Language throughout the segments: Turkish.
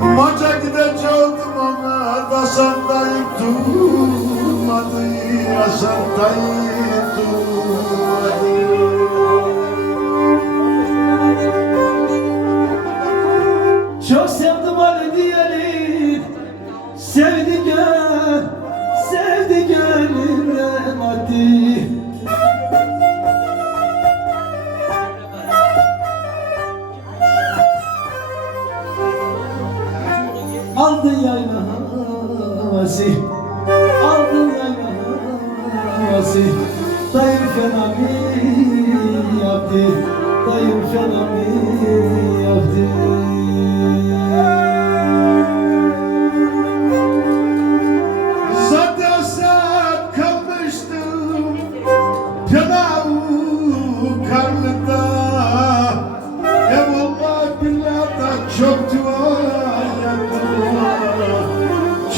Maça gidecektim ama Hasan'dayım durmadı Hasan'dayım durmadı Çok sevdim Ali diyelim Sevdi gönül Aldı yayla havası Aldı yayla havası Dayım fena mı yaptı. Dayım fena yaptı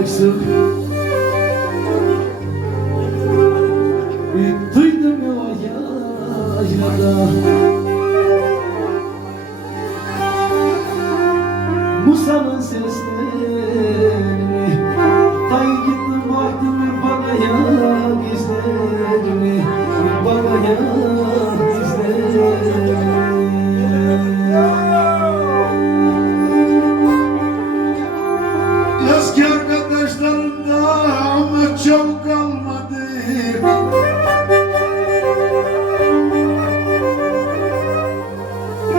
eksik Duydum o yaylada Musa'nın seslerini çok kalmadı.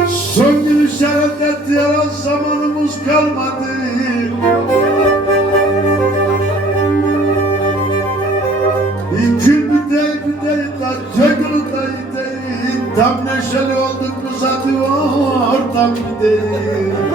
Son gün işaret etti yalan zamanımız kalmadı. İkül bir değil bir değil la tökülü değil değil Tam neşeli olduk mu zaten ortam bir değil